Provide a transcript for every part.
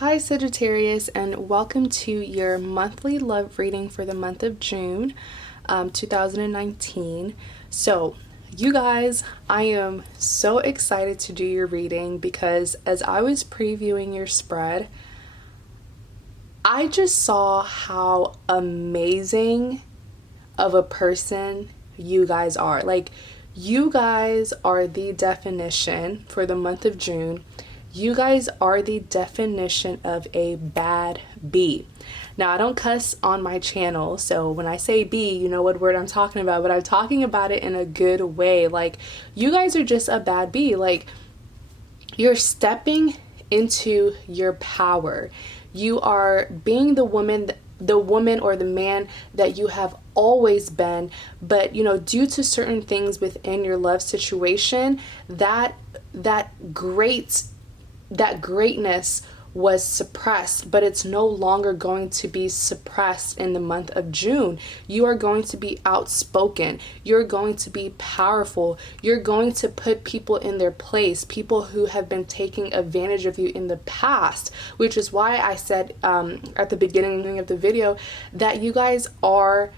Hi Sagittarius, and welcome to your monthly love reading for the month of June 2019. So you guys, I am so excited to do your reading because as I was previewing your spread, I just saw how amazing of a person you guys are. Like, you guys are the definition for the month of June. You guys are the definition of a bad bee. Now, I don't cuss on my channel, so when I say bee, you know what word I'm talking about, but I'm talking about it in a good way. Like, you guys are just a bad bee. Like, you're stepping into your power. You are being the woman or the man that you have always been, but due to certain things within your love situation, that greatness was suppressed, but it's no longer going to be suppressed in the month of June. You are going to be outspoken. You're going to be powerful. You're going to put people in their place, people who have been taking advantage of you in the past, which is why I said at the beginning of the video that you guys are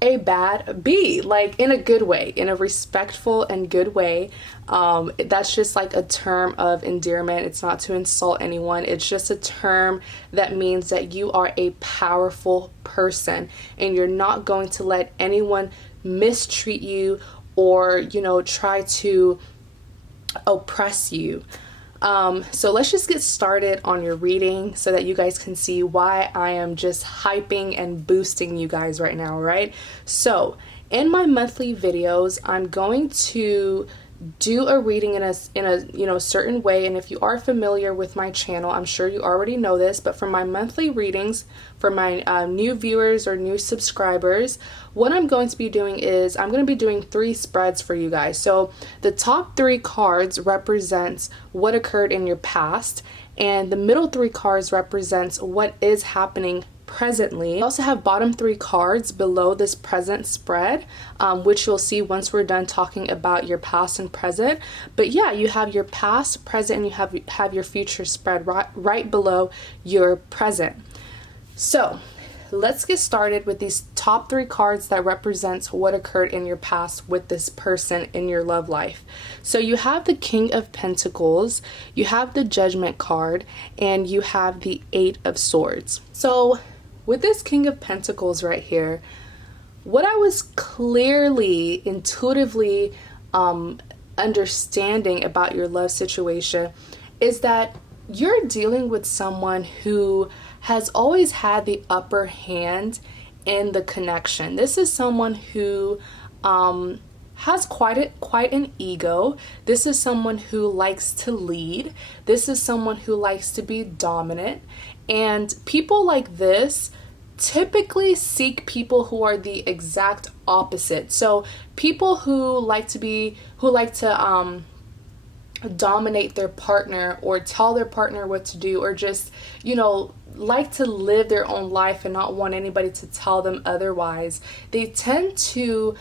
a bad bee, like in a good way, in a respectful and good way. That's just like a term of endearment. It's not to insult anyone. It's just a term that means that you are a powerful person and you're not going to let anyone mistreat you or, try to oppress you. So let's just get started on your reading so that you guys can see why I am just hyping and boosting you guys right now, right? So in my monthly videos, I'm going to do a reading in a certain way, and if you are familiar with my channel, I'm sure you already know this, but for my monthly readings, for my new viewers or new subscribers, what I'm going to be doing is I'm going to be doing 3 spreads for you guys. So the top 3 cards represents what occurred in your past, and the middle 3 cards represents what is happening presently. I also have bottom 3 cards below this present spread, which you'll see once we're done talking about your past and present. But yeah, you have your past, present, and you have your future spread right below your present. So let's get started with these top 3 cards that represents what occurred in your past with this person in your love life. So you have the King of Pentacles, you have the Judgment card, and you have the 8 of Swords. So with this King of Pentacles right here, what I was clearly, intuitively understanding about your love situation is that you're dealing with someone who has always had the upper hand in the connection. This is someone who has quite an ego. This is someone who likes to lead. This is someone who likes to be dominant. And people like this typically seek people who are the exact opposite. So people who like to dominate their partner or tell their partner what to do, or just, like to live their own life and not want anybody to tell them otherwise. They tend to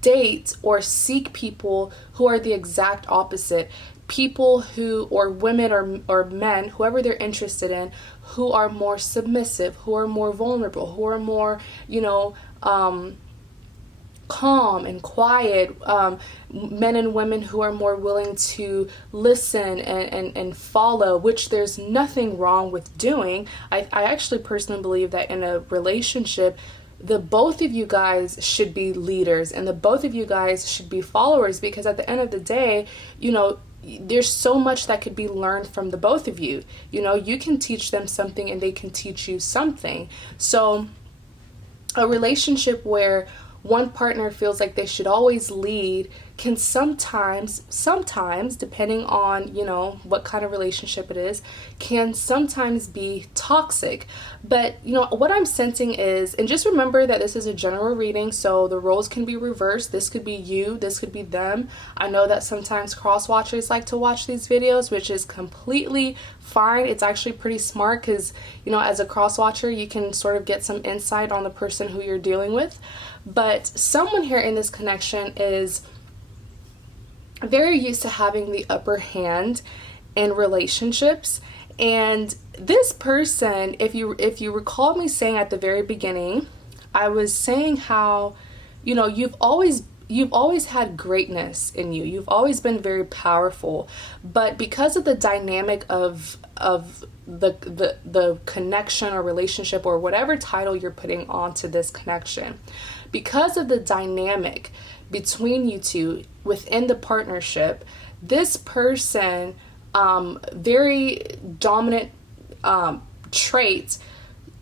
date or seek people who are the exact opposite. People who, or women or men, whoever they're interested in, who are more submissive, who are more vulnerable, who are more, calm and quiet, men and women who are more willing to listen and follow, which there's nothing wrong with doing. I actually personally believe that in a relationship, the both of you guys should be leaders and the both of you guys should be followers, because at the end of the day, there's so much that could be learned from the both of you. You can teach them something and they can teach you something. So a relationship where one partner feels like they should always lead can sometimes, depending on, what kind of relationship it is, can sometimes be toxic. But, what I'm sensing is, and just remember that this is a general reading, so the roles can be reversed. This could be you, this could be them. I know that sometimes cross-watchers like to watch these videos, which is completely fine. It's actually pretty smart because, as a cross-watcher, you can sort of get some insight on the person who you're dealing with. But someone here in this connection is very used to having the upper hand in relationships, And this person, if you recall me saying at the very beginning, I was saying how, you've always had greatness in you. You've always been very powerful, but because of the dynamic of the connection or relationship or whatever title you're putting onto this connection, because of the dynamic between you two within the partnership, this person, very dominant trait,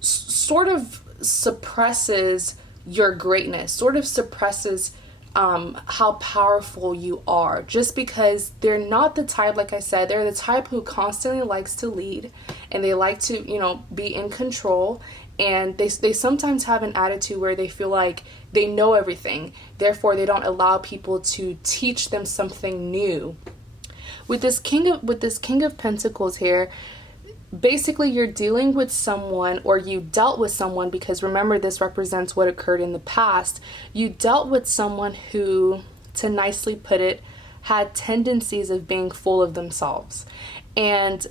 sort of suppresses your greatness, sort of suppresses how powerful you are, just because they're not the type, like I said, they're the type who constantly likes to lead, and they like to, be in control, and they sometimes have an attitude where they feel like they know everything, therefore they don't allow people to teach them something new. With this King of Pentacles here, basically you're dealing with someone, or you dealt with someone, because remember, this represents what occurred in the past. You dealt with someone who, to nicely put it, had tendencies of being full of themselves. And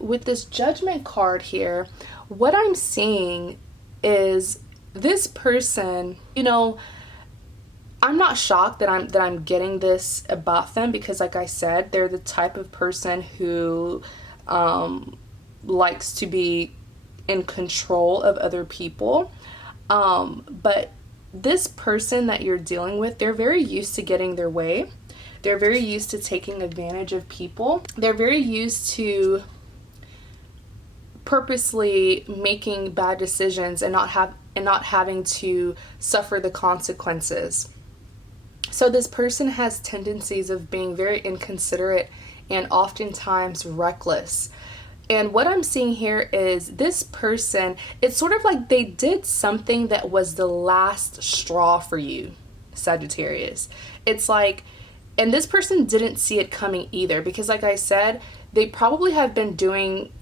with this Judgment card here, what I'm seeing is this person, I'm not shocked that I'm getting this about them, because like I said, they're the type of person who likes to be in control of other people. But this person that you're dealing with, they're very used to getting their way. They're very used to taking advantage of people. They're very used to purposely making bad decisions and not having to suffer the consequences. So this person has tendencies of being very inconsiderate and oftentimes reckless. And what I'm seeing here is this person, it's sort of like they did something that was the last straw for you, Sagittarius. It's like, and this person didn't see it coming either, because like I said, they probably have been doing,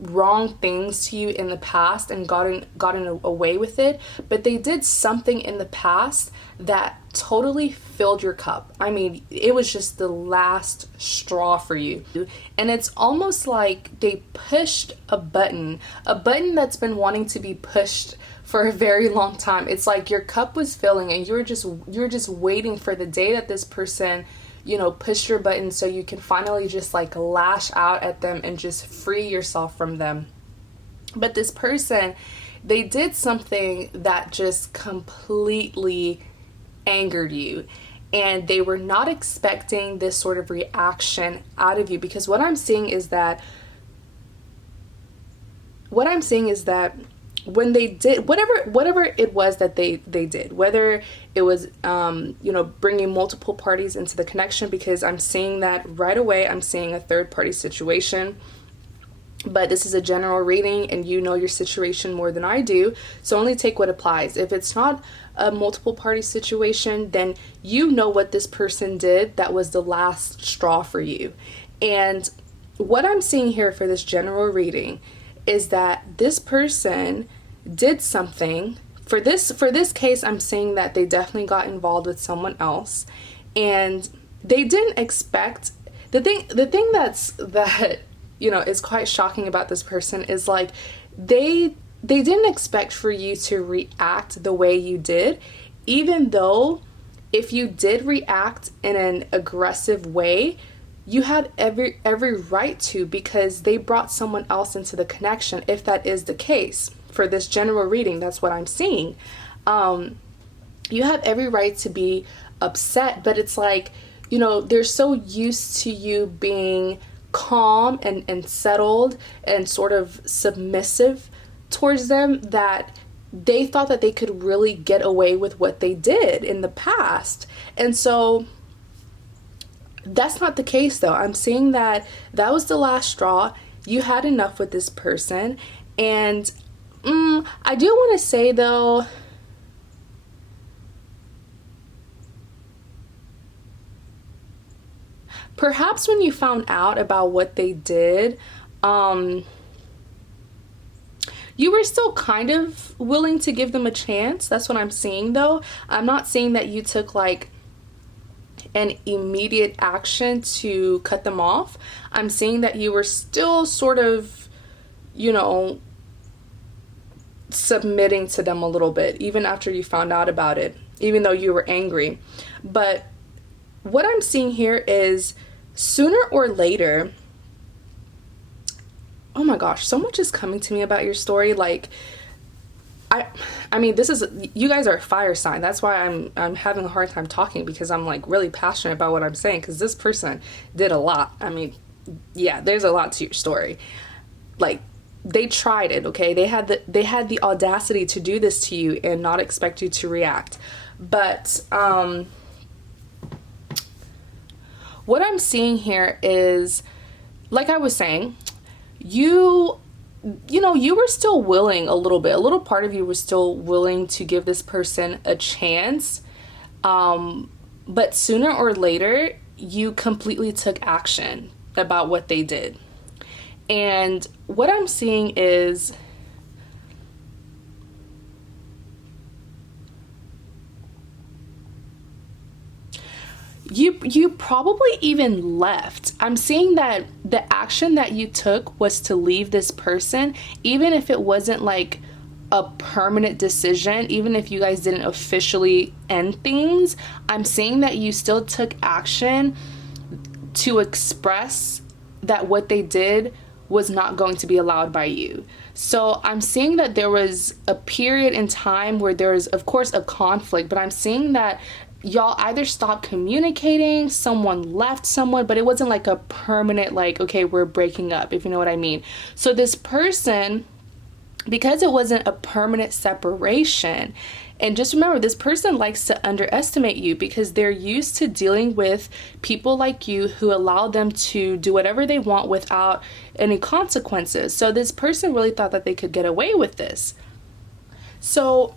wrong things to you in the past and gotten away with it, but they did something in the past that totally filled your cup. I mean, it was just the last straw for you. And it's almost like they pushed a button that's been wanting to be pushed for a very long time. It's like your cup was filling and you're just waiting for the day that this person, push your button so you can finally just like lash out at them and just free yourself from them. But this person, they did something that just completely angered you, and they were not expecting this sort of reaction out of you, because what I'm seeing is that when they did whatever it was that they did, whether it was bringing multiple parties into the connection, because I'm seeing that right away, I'm seeing a third party situation. But this is a general reading and you know your situation more than I do, so only take what applies. If it's not a multiple party situation, then you know what this person did that was the last straw for you. And what I'm seeing here for this general reading is that this person did something. For this case, I'm saying that they definitely got involved with someone else, and they didn't expect the thing that is quite shocking about this person is like they didn't expect for you to react the way you did, even though if you did react in an aggressive way, you had every right to, because they brought someone else into the connection. If that is the case for this general reading, that's what I'm seeing. You have every right to be upset, but it's like, they're so used to you being calm and settled and sort of submissive towards them that they thought that they could really get away with what they did in the past. And so that's not the case, though. I'm seeing that was the last straw. You had enough with this person. And I do want to say, though, perhaps when you found out about what they did, you were still kind of willing to give them a chance. That's what I'm seeing, though. I'm not seeing that you took like an immediate action to cut them off. I'm seeing that you were still sort of, you know, submitting to them a little bit, even after you found out about it, even though you were angry. But what I'm seeing here is sooner or later, oh my gosh, so much is coming to me about your story. Like, I mean, this is, you guys are a fire sign. That's why I'm having a hard time talking, because I'm like really passionate about what I'm saying, because this person did a lot. I mean, yeah, there's a lot to your story. Like, they tried it, okay? They had the audacity to do this to you and not expect you to react. But what I'm seeing here is, like I was saying, you know, you were still willing a little bit. A little part of you was still willing to give this person a chance. But sooner or later, you completely took action about what they did. And what I'm seeing is you probably even left. I'm seeing that the action that you took was to leave this person, even if it wasn't like a permanent decision, even if you guys didn't officially end things. I'm seeing that you still took action to express that what they did was not going to be allowed by you. So I'm seeing that there was a period in time where there was, of course, a conflict, but I'm seeing that y'all either stopped communicating, someone left someone, but it wasn't like a permanent, like, okay, we're breaking up, if you know what I mean. So this person, because it wasn't a permanent separation, and just remember, this person likes to underestimate you because they're used to dealing with people like you who allow them to do whatever they want without any consequences. So this person really thought that they could get away with this. So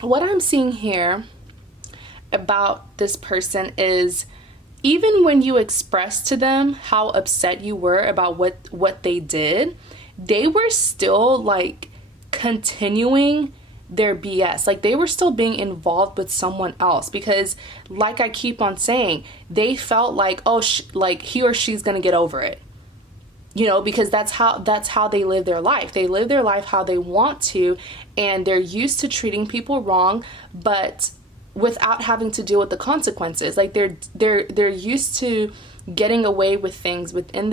what I'm seeing here about this person is, even when you expressed to them how upset you were about what they did, they were still like continuing their BS. Like, they were still being involved with someone else, because like I keep on saying, they felt like, oh, like he or she's gonna get over it, you know, because that's how they live their life. They live their life how they want to, and they're used to treating people wrong, but without having to deal with the consequences. Like, they're used to getting away with things within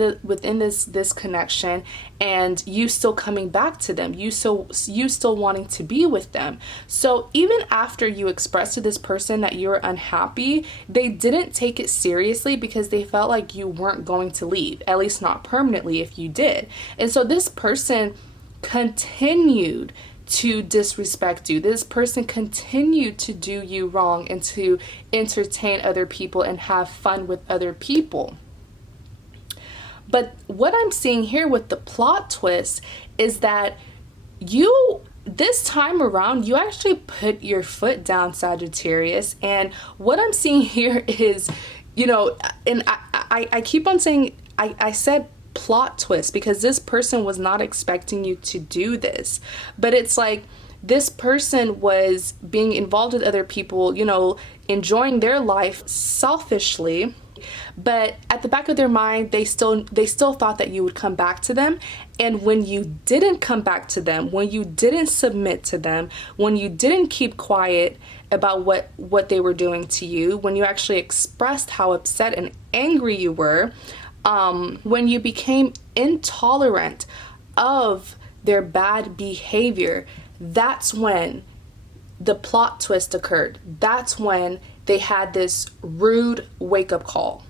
this connection, and you still coming back to them, you still wanting to be with them. So even after you expressed to this person that you're unhappy, they didn't take it seriously because they felt like you weren't going to leave, at least not permanently if you did. And so this person continued to disrespect you. This person continued to do you wrong and to entertain other people and have fun with other people. But what I'm seeing here with the plot twist is that you, this time around, you actually put your foot down, Sagittarius. And what I'm seeing here is, you know, and I keep on saying, I said plot twist because this person was not expecting you to do this, but it's like this person was being involved with other people, you know, enjoying their life selfishly, but at the back of their mind, they still thought that you would come back to them. And when you didn't come back to them, when you didn't submit to them, when you didn't keep quiet about what they were doing to you, when you actually expressed how upset and angry you were, when you became intolerant of their bad behavior, that's when the plot twist occurred. That's when they had this rude wake-up call.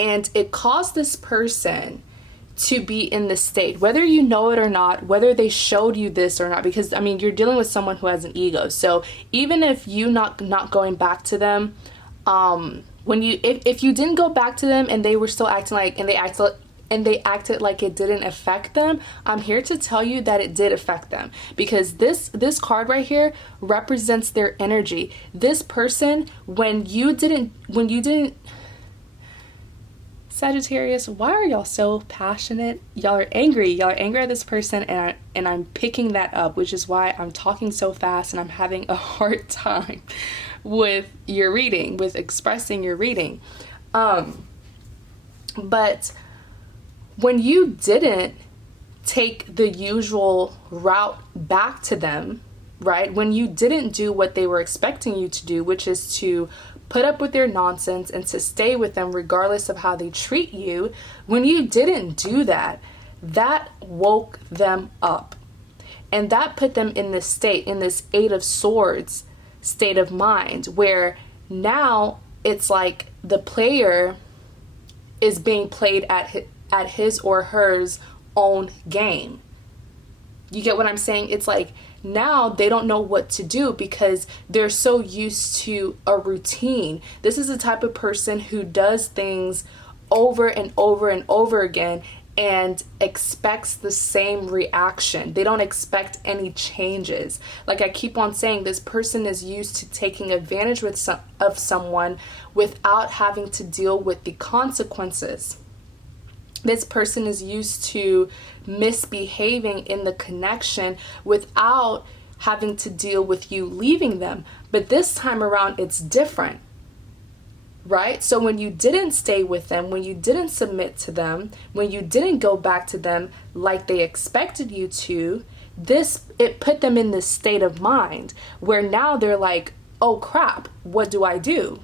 And it caused this person to be in this state, whether you know it or not, whether they showed you this or not, because I mean, you're dealing with someone who has an ego. So even if you not going back to them, when you if you didn't go back to them and they were still acting like, and they acted like it didn't affect them, I'm here to tell you that it did affect them, because this card right here represents their energy. This person, when you didn't Sagittarius, why are y'all so passionate? Y'all are angry at this person, and I'm picking that up, which is why I'm talking so fast and I'm having a hard time. with your reading, with expressing your reading. But when you didn't take the usual route back to them, right? When you didn't do what they were expecting you to do, which is to put up with their nonsense and to stay with them regardless of how they treat you, when you didn't do that, that woke them up. And that put them in this state, in this Eight of Swords state of mind, where now it's like the player is being played at his or hers own game. You get what I'm saying? It's like now they don't know what to do because they're so used to a routine. This is the type of person who does things over and over and over again and expects the same reaction. They don't expect any changes. Like I keep on saying, this person is used to taking advantage of someone without having to deal with the consequences. This person is used to misbehaving in the connection without having to deal with you leaving them. But this time around, it's different. Right? So when you didn't stay with them, when you didn't submit to them, when you didn't go back to them like they expected you to, it put them in this state of mind where now they're like, oh crap, what do I do?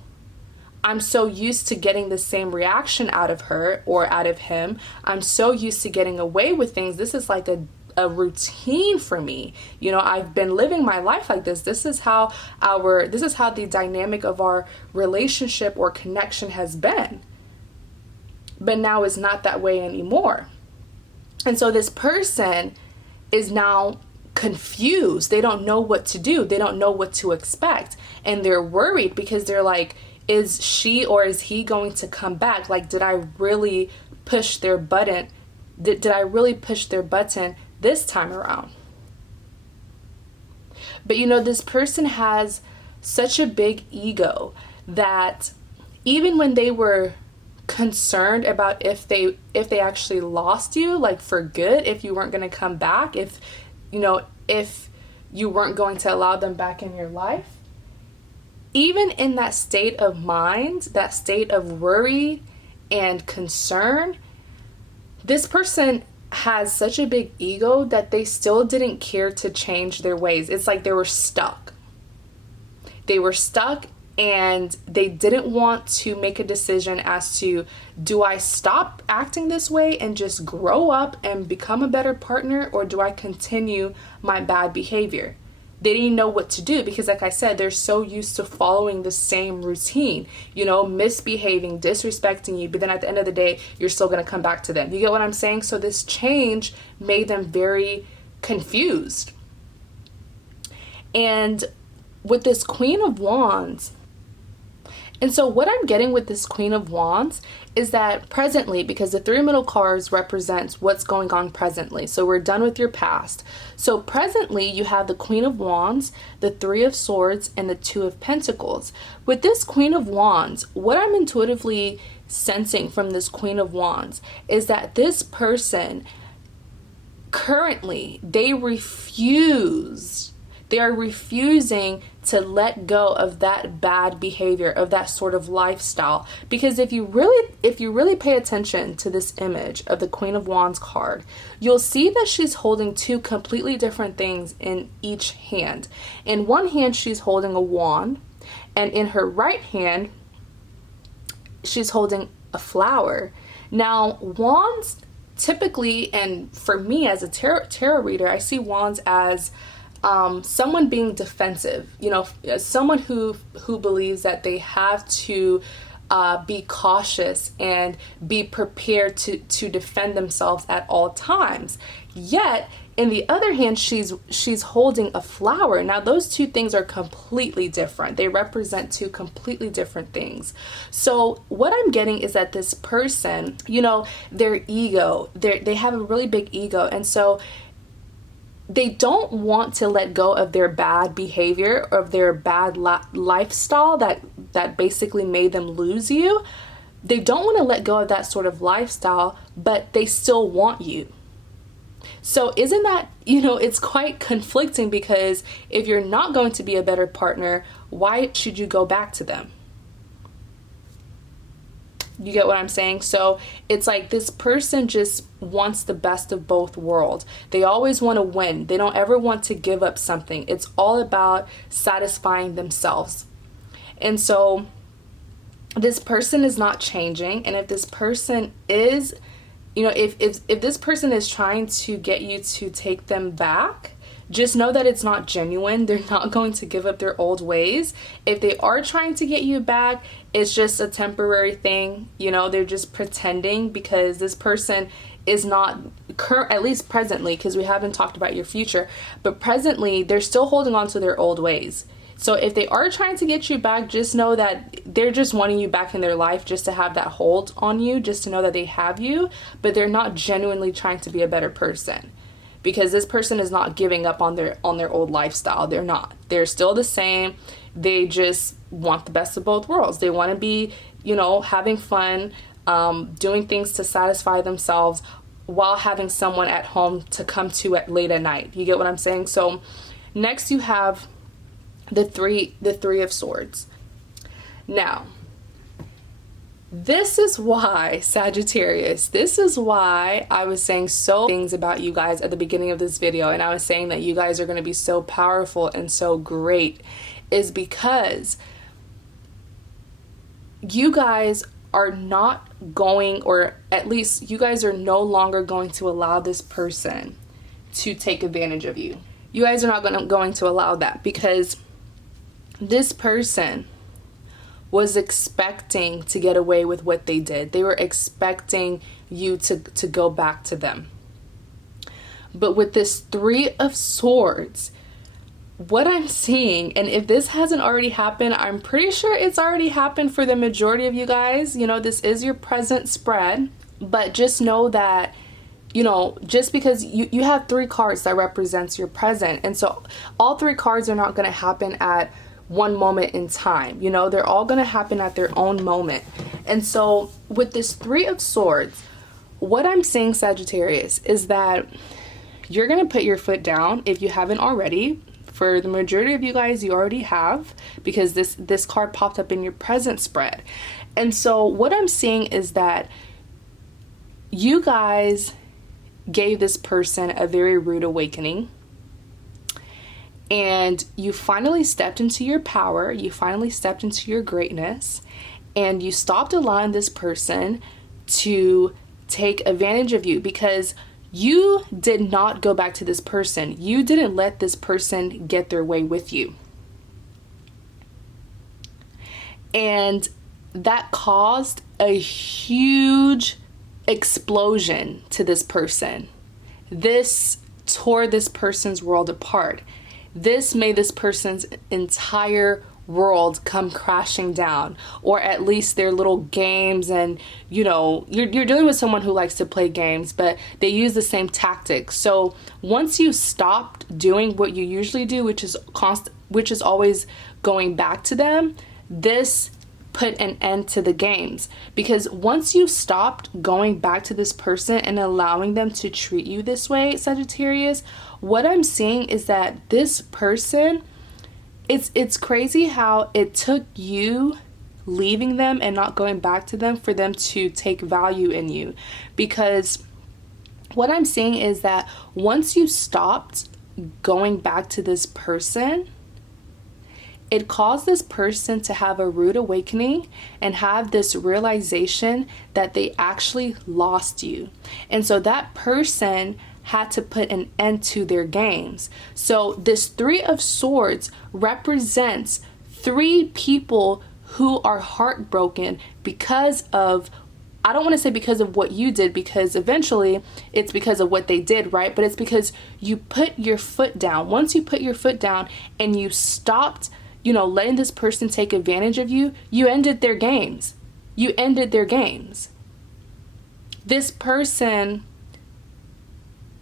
I'm so used to getting the same reaction out of her or out of him. I'm so used to getting away with things. This is like a routine for me. You know, I've been living my life like this. This is how the dynamic of our relationship or connection has been. But now it's not that way anymore. And so this person is now confused. They don't know what to do. They don't know what to expect. And they're worried because they're like, is she or is he going to come back? Like, did I really push their button? Did I really push their button this time around? But you know, this person has such a big ego that even when they were concerned about if they actually lost you, like for good, if you weren't going to come back, if you weren't going to allow them back in your life, even in that state of mind, that state of worry and concern, this person has such a big ego that they still didn't care to change their ways. It's like they were stuck. They were stuck and they didn't want to make a decision as to, do I stop acting this way and just grow up and become a better partner, or do I continue my bad behavior? They didn't know what to do because, like I said, they're so used to following the same routine, misbehaving, disrespecting you. But then at the end of the day, you're still going to come back to them. You get what I'm saying? So this change made them very confused. And with this Queen of Wands, and so what I'm getting with this Queen of Wands is that presently, because the Three of Middle cards represents what's going on presently. So we're done with your past. So presently you have the Queen of Wands, the Three of Swords, and the Two of Pentacles. With this Queen of Wands, what I'm intuitively sensing from this Queen of Wands is that this person currently, they are refusing to let go of that bad behavior, of that sort of lifestyle. Because if you really pay attention to this image of the Queen of Wands card, you'll see that she's holding two completely different things in each hand. In one hand, she's holding a wand, and in her right hand, she's holding a flower. Now, wands typically, and for me as a tarot reader, I see wands as someone being defensive, someone who believes that they have to be cautious and be prepared to defend themselves at all times. Yet, in the other hand, she's holding a flower. Now, those two things are completely different. They represent two completely different things. So what I'm getting is that this person, their ego, they have a really big ego. And so they don't want to let go of their bad behavior, of their bad lifestyle that basically made them lose you. They don't want to let go of that sort of lifestyle, but they still want you. So isn't that, it's quite conflicting, because if you're not going to be a better partner, why should you go back to them? You get what I'm saying? So it's like this person just wants the best of both worlds. They always want to win. They don't ever want to give up something. It's all about satisfying themselves. And so this person is not changing. And if this person is, if this person is trying to get you to take them back, just know that it's not genuine. They're not going to give up their old ways. If they are trying to get you back, it's just a temporary thing. They're just pretending, because this person is not at least presently, because we haven't talked about your future, but presently they're still holding on to their old ways. So if they are trying to get you back, just know that they're just wanting you back in their life, just to have that hold on you, just to know that they have you, but they're not genuinely trying to be a better person. Because this person is not giving up on their old lifestyle. They're not. They're still the same. They just want the best of both worlds. They want to be, having fun, doing things to satisfy themselves, while having someone at home to come to at late at night. You get what I'm saying? So next you have the three of swords. Now, this is why, Sagittarius, this is why I was saying so things about you guys at the beginning of this video, and I was saying that you guys are going to be so powerful and so great, is because you guys are not going, or at least you guys are no longer going to allow this person to take advantage of you. You guys are not going to allow that, because this person was expecting to get away with what they did. They were expecting you to go back to them. But with this Three of Swords, what I'm seeing, and if this hasn't already happened, I'm pretty sure it's already happened for the majority of you guys. This is your present spread, but just know that, just because you have 3 cards that represents your present, and so all 3 cards are not going to happen at one moment in time. They're all going to happen at their own moment. And so with this Three of Swords, what I'm saying, Sagittarius, is that you're going to put your foot down if you haven't already. For the majority of you guys, you already have, because this card popped up in your present spread. And so what I'm seeing is that you guys gave this person a very rude awakening. And you finally stepped into your power, you finally stepped into your greatness, and you stopped allowing this person to take advantage of you, because you did not go back to this person. You didn't let this person get their way with you. And that caused a huge explosion to this person. This tore this person's world apart. This made this person's entire world come crashing down, or at least their little games. And you're dealing with someone who likes to play games, but they use the same tactics. So once you stopped doing what you usually do, which is always going back to them, this put an end to the games. Because once you stopped going back to this person and allowing them to treat you this way, Sagittarius, what I'm seeing is that this person, it's crazy how it took you leaving them and not going back to them for them to take value in you. Because what I'm seeing is that once you stopped going back to this person, it caused this person to have a rude awakening and have this realization that they actually lost you. And so that person had to put an end to their games. So this Three of Swords represents 3 people who are heartbroken because of, I don't want to say because of what you did, because eventually it's because of what they did, right? But it's because you put your foot down. Once you put your foot down and you stopped, letting this person take advantage of you, you ended their games. You ended their games. This person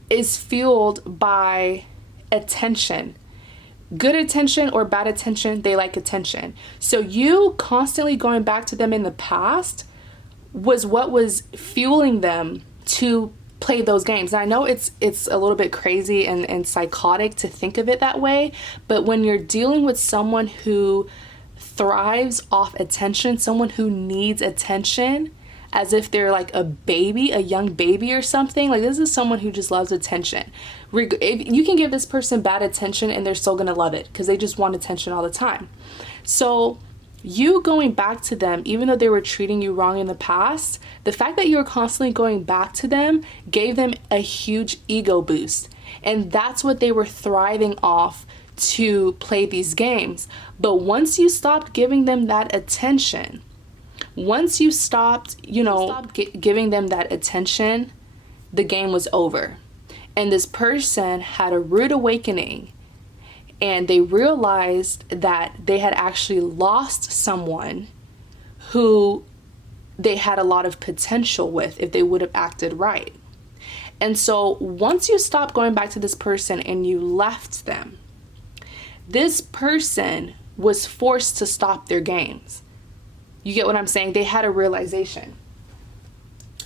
is fueled by attention. Good attention or bad attention, they like attention. So you constantly going back to them in the past was what was fueling them to play those games. And I know it's a little bit crazy and psychotic to think of it that way, but when you're dealing with someone who thrives off attention, someone who needs attention as if they're like a baby, a young baby or something, like this is someone who just loves attention. You can give this person bad attention and they're still gonna love it because they just want attention all the time. So you going back to them, even though they were treating you wrong in the past, the fact that you were constantly going back to them gave them a huge ego boost. And that's what they were thriving off to play these games. But once you stopped giving them that attention, once you stopped, giving them that attention, the game was over. And this person had a rude awakening, and they realized that they had actually lost someone who they had a lot of potential with if they would have acted right. And so once you stop going back to this person and you left them, this person was forced to stop their games. You get what I'm saying? They had a realization.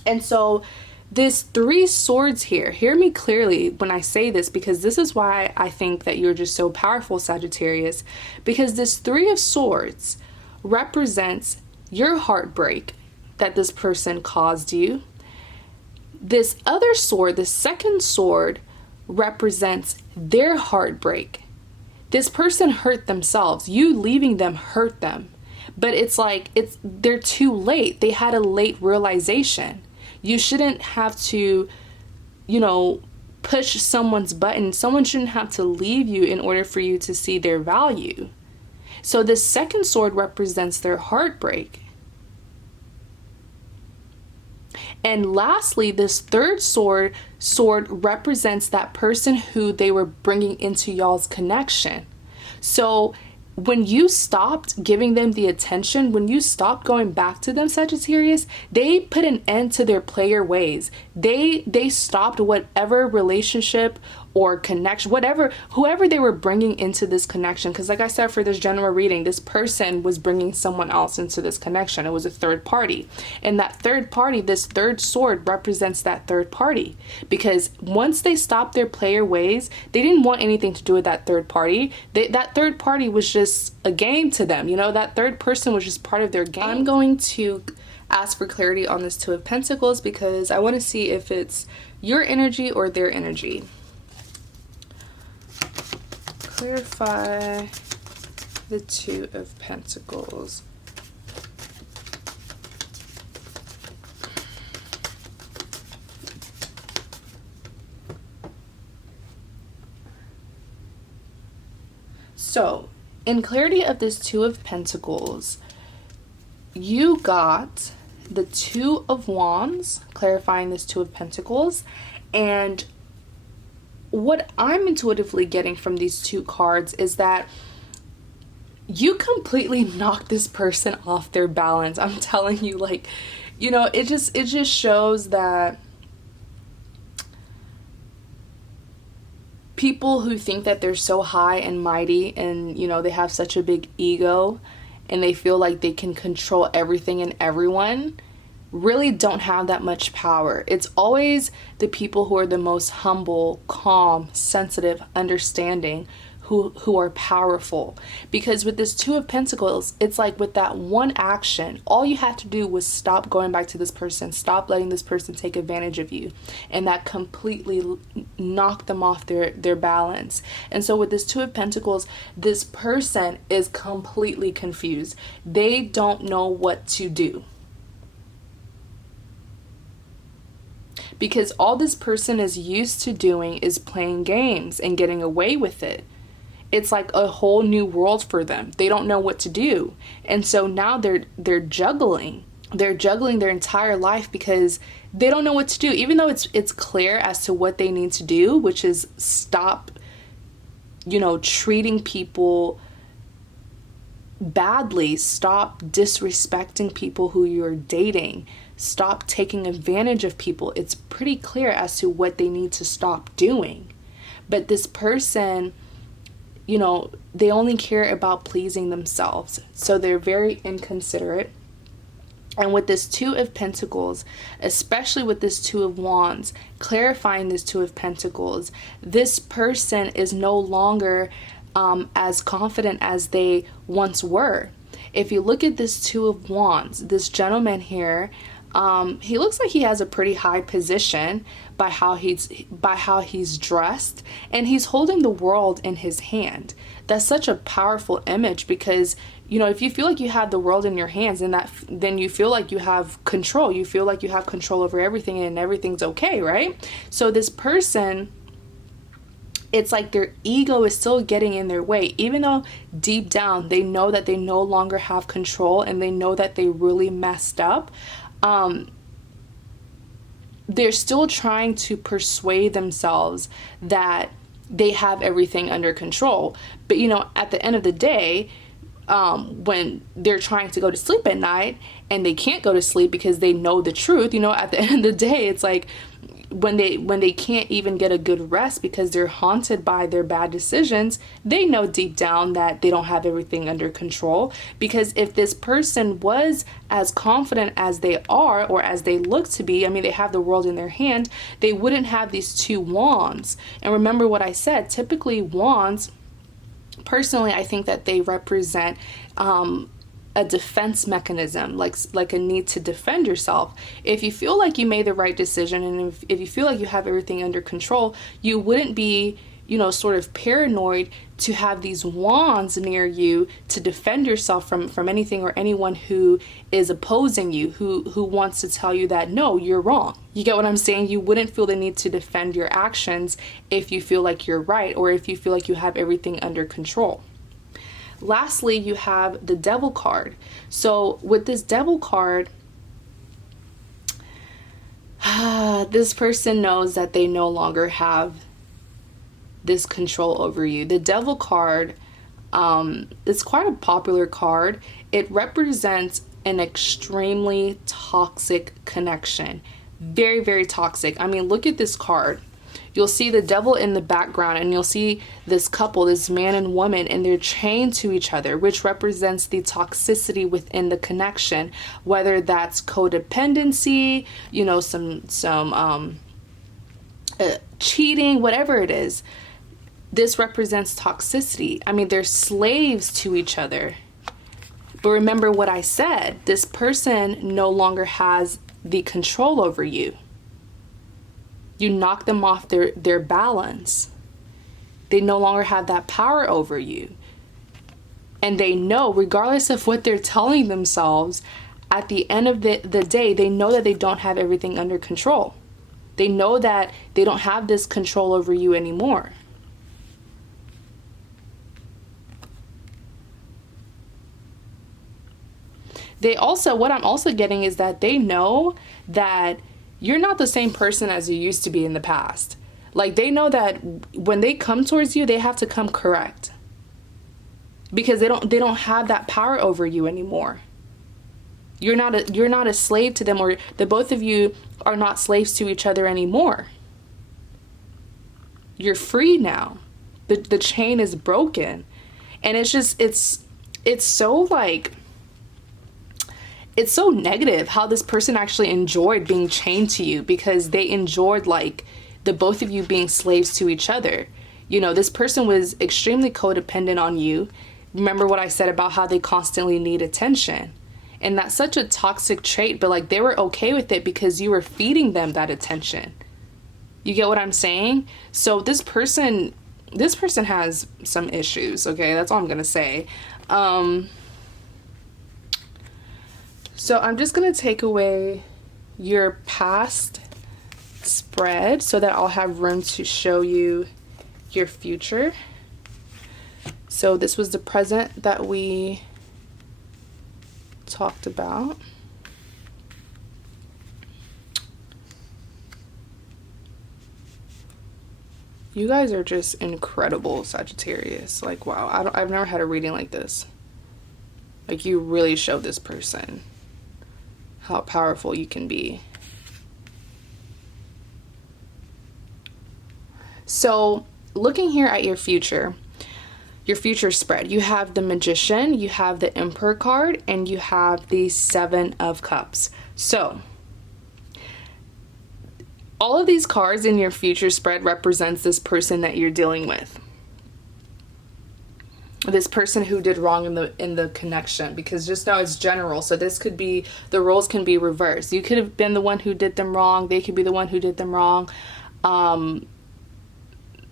And so this 3 swords here, hear me clearly when I say this, because this is why I think that you're just so powerful, Sagittarius, because this 3 of swords represents your heartbreak that this person caused you. This other sword, the second sword, represents their heartbreak. This person hurt themselves. You leaving them hurt them. But it's like they're too late. They had a late realization. You shouldn't have to, push someone's button. Someone shouldn't have to leave you in order for you to see their value. So this second sword represents their heartbreak. And lastly, this third sword represents that person who they were bringing into y'all's connection. So when you stopped giving them the attention, when you stopped going back to them, Sagittarius, they put an end to their player ways. They stopped whatever relationship or connection, whoever they were bringing into this connection. Because like I said, for this general reading, this person was bringing someone else into this connection. It was a third party. And that third party, this third sword represents that third party. Because once they stopped their player ways, they didn't want anything to do with that third party. That third party was just a game to them. That third person was just part of their game. I'm going to ask for clarity on this 2 of Pentacles because I want to see if it's your energy or their energy. Clarify the 2 of Pentacles. So, in clarity of this 2 of Pentacles, you got the 2 of Wands, clarifying this 2 of Pentacles, and what I'm intuitively getting from these 2 cards is that you completely knocked this person off their balance. I'm telling you, it just shows that people who think that they're so high and mighty and, they have such a big ego and they feel like they can control everything and everyone really don't have that much power. It's always the people who are the most humble, calm, sensitive, understanding, who are powerful. Because with this 2 of Pentacles, it's like with that one action, all you had to do was stop going back to this person, stop letting this person take advantage of you, and that completely knocked them off their balance. And so with this 2 of Pentacles, this person is completely confused. They don't know what to do. Because all this person is used to doing is playing games and getting away with it. It's like a whole new world for them. They don't know what to do. And so now they're juggling. They're juggling their entire life because they don't know what to do. Even though it's clear as to what they need to do, which is stop, treating people badly, stop disrespecting people who you're dating, stop taking advantage of people. It's pretty clear as to what they need to stop doing. But this person, they only care about pleasing themselves. So they're very inconsiderate. And with this Two of Pentacles, especially with this Two of Wands, clarifying this Two of Pentacles, this person is no longer as confident as they once were. If you look at this Two of Wands, this gentleman here, he looks like he has a pretty high position by how he's dressed, and he's holding the world in his hand. That's such a powerful image, because if you feel like you have the world in your hands, and then you feel like you have control. You feel like you have control over everything, and everything's okay, right? So this person, it's like their ego is still getting in their way, even though deep down they know that they no longer have control, and they know that they really messed up. They're still trying to persuade themselves that they have everything under control. But at the end of the day, when they're trying to go to sleep at night and they can't go to sleep because they know the truth, at the end of the day, it's like when they can't even get a good rest because they're haunted by their bad decisions, they know deep down that they don't have everything under control. Because if this person was as confident as they are, or as they look to be, they have the world in their hand, they wouldn't have these two wands. And remember what I said, typically wands, personally, I think that they represent a defense mechanism, like a need to defend yourself. If you feel like you made the right decision, and if you feel like you have everything under control, you wouldn't be sort of paranoid to have these wands near you to defend yourself from anything or anyone who is opposing you, who wants to tell you that no, you're wrong. You get what I'm saying? You wouldn't feel the need to defend your actions if you feel like you're right, or if you feel like you have everything under control. Lastly, you have the Devil card. So with this Devil card, this person knows that they no longer have this control over you. The Devil card, it's quite a popular card. It represents an extremely toxic connection. Very, very toxic. Look at this card. You'll see the Devil in the background, and you'll see this couple, this man and woman, and they're chained to each other, which represents the toxicity within the connection, whether that's codependency, some cheating, whatever it is. This represents toxicity. They're slaves to each other. But remember what I said, this person no longer has the control over you. You knock them off their balance. They no longer have that power over you. And they know, regardless of what they're telling themselves, at the end of the day, they know that they don't have everything under control. They know that they don't have this control over you anymore. What I'm also getting is that they know that you're not the same person as you used to be in the past. Like, they know that when they come towards you, they have to come correct, because they don't have that power over you anymore. You're not a slave to them, or the both of you are not slaves to each other anymore. You're free now. The chain is broken. And it's so like, it's so negative how this person actually enjoyed being chained to you, because they enjoyed like the both of you being slaves to each other. This person was extremely codependent on you. Remember what I said about how they constantly need attention. And that's such a toxic trait, but like they were okay with it because you were feeding them that attention. You get what I'm saying? So this person has some issues, okay? That's all I'm gonna say. So I'm just going to take away your past spread so that I'll have room to show you your future. So this was the present that we talked about. You guys are just incredible, Sagittarius. Like, wow, I've never had a reading like this. Like, you really showed this person how powerful you can be. So looking here at your future, your future spread. You have the Magician, you have the Emperor card, and you have the Seven of Cups. So all of these cards in your future spread represents this person that you're dealing with. This person who did wrong in the connection, because just know it's general. So this could be, the roles can be reversed. You could have been the one who did them wrong. They could be the one who did them wrong.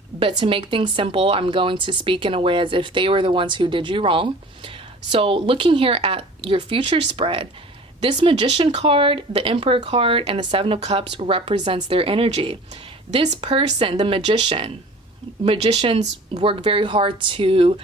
But to make things simple, I'm going to speak in a way as if they were the ones who did you wrong. So looking here at your future spread, this Magician card, the Emperor card, and the Seven of Cups represents their energy. This person, the Magician, magicians work very hard to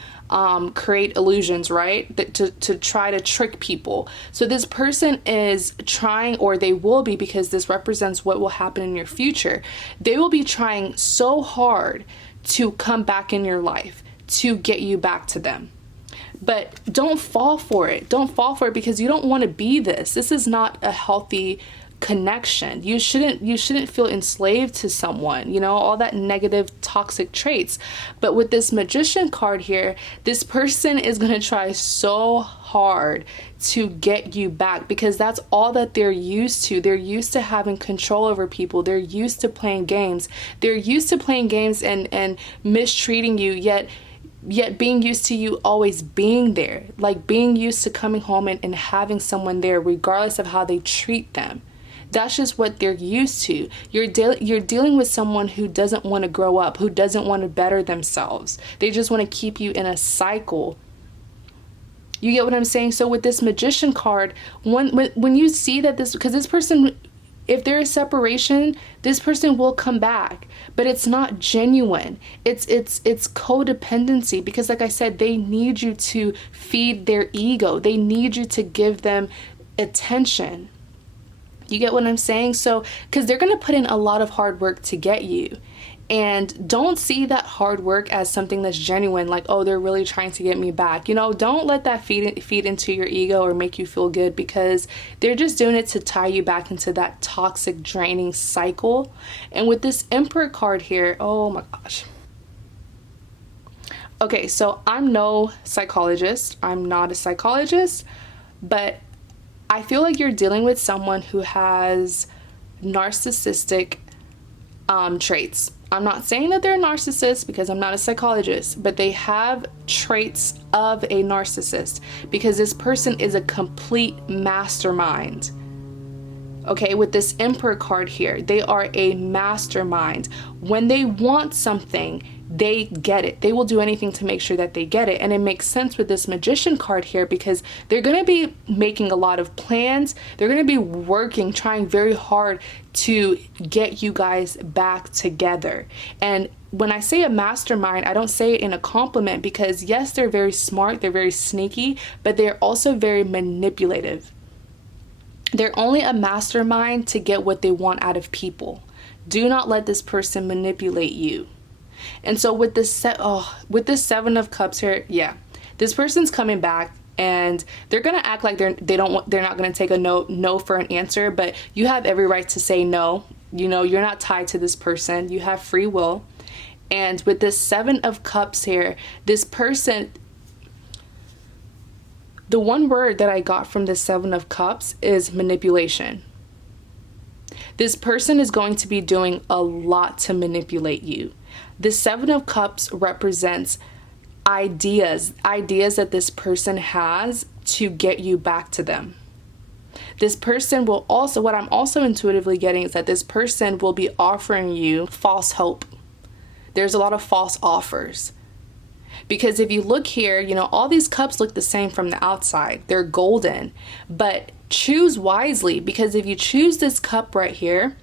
create illusions, right? To try to trick people. So this person is trying, or they will be, because this represents what will happen in your future. They will be trying so hard to come back in your life, to get you back to them. But don't fall for it. Don't fall for it, because you don't want to be this. This is not a healthy connection. You shouldn't feel enslaved to someone, you know, all that negative toxic traits. But with this Magician card here, this person is going to try so hard to get you back, because that's all that they're used to. They're used to having control over people. They're used to playing games. They're used to playing games and mistreating you, yet being used to you always being there, like being used to coming home and having someone there regardless of how they treat them. That's just what they're used to. You're dealing with someone who doesn't want to grow up, who doesn't want to better themselves. They just want to keep you in a cycle. You get what I'm saying? So with this Magician card, when you see that because this person, if there is separation, this person will come back, but it's not genuine. It's codependency, because like I said, they need you to feed their ego. They need you to give them attention. You get what I'm saying? So, because they're going to put in a lot of hard work to get you. And don't see that hard work as something that's genuine, like, oh, they're really trying to get me back. You know, don't let that feed into your ego or make you feel good, because they're just doing it to tie you back into that toxic, draining cycle. And with this Emperor card here, oh my gosh. Okay, so I'm no psychologist. I'm not a psychologist, but I feel like you're dealing with someone who has narcissistic traits. I'm not saying that they're a narcissist, because I'm not a psychologist, but they have traits of a narcissist, because this person is a complete mastermind. Okay, with this Emperor card here, they are a mastermind. When they want something, they get it. They will do anything to make sure that they get it. And it makes sense with this Magician card here, because they're going to be making a lot of plans. They're going to be working, trying very hard to get you guys back together. And when I say a mastermind, I don't say it in a compliment, because yes, they're very smart, they're very sneaky, but they're also very manipulative. They're only a mastermind to get what they want out of people. Do not let this person manipulate you. And so with this Seven of Cups here, yeah, this person's coming back, and they're gonna act like they're not gonna take a no for an answer, but you have every right to say no. You know, you're not tied to this person. You have free will. And with this Seven of Cups here, this person, the one word that I got from the Seven of Cups is manipulation. This person is going to be doing a lot to manipulate you. The Seven of Cups represents ideas that this person has to get you back to them. This person will also, what I'm also intuitively getting is that this person will be offering you false hope. There's a lot of false offers. Because if you look here, you know, all these cups look the same from the outside. They're golden. But choose wisely, because if you choose this cup right here,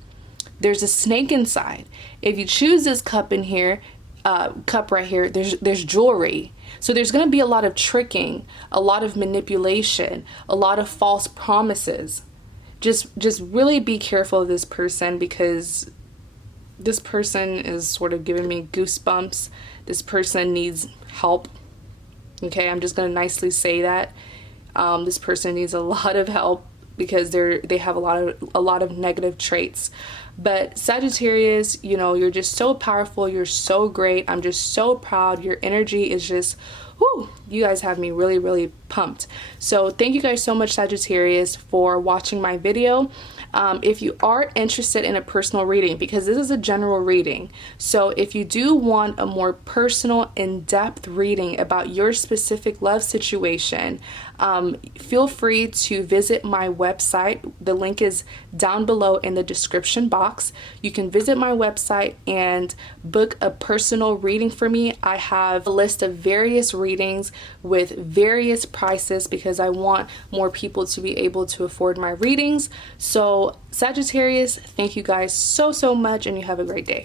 there's a snake inside. If you choose this cup in here, cup right here, there's jewelry. So there's going to be a lot of tricking, a lot of manipulation, a lot of false promises. Just really be careful of this person, because this person is sort of giving me goosebumps. This person needs help. Okay, I'm just going to nicely say that. This person needs a lot of help. because they have a lot of negative traits. But Sagittarius, you know, you're just so powerful, you're so great. I'm just so proud. Your energy is just, whoo, you guys have me really, really pumped. So thank you guys so much, Sagittarius, for watching my video. If you are interested in a personal reading, because this is a general reading, so if you do want a more personal, in-depth reading about your specific love situation, feel free to visit my website. The link is down below in the description box. You can visit my website and book a personal reading for me. I have a list of various readings with various prices because I want more people to be able to afford my readings. So Sagittarius, thank you guys so much, and you have a great day.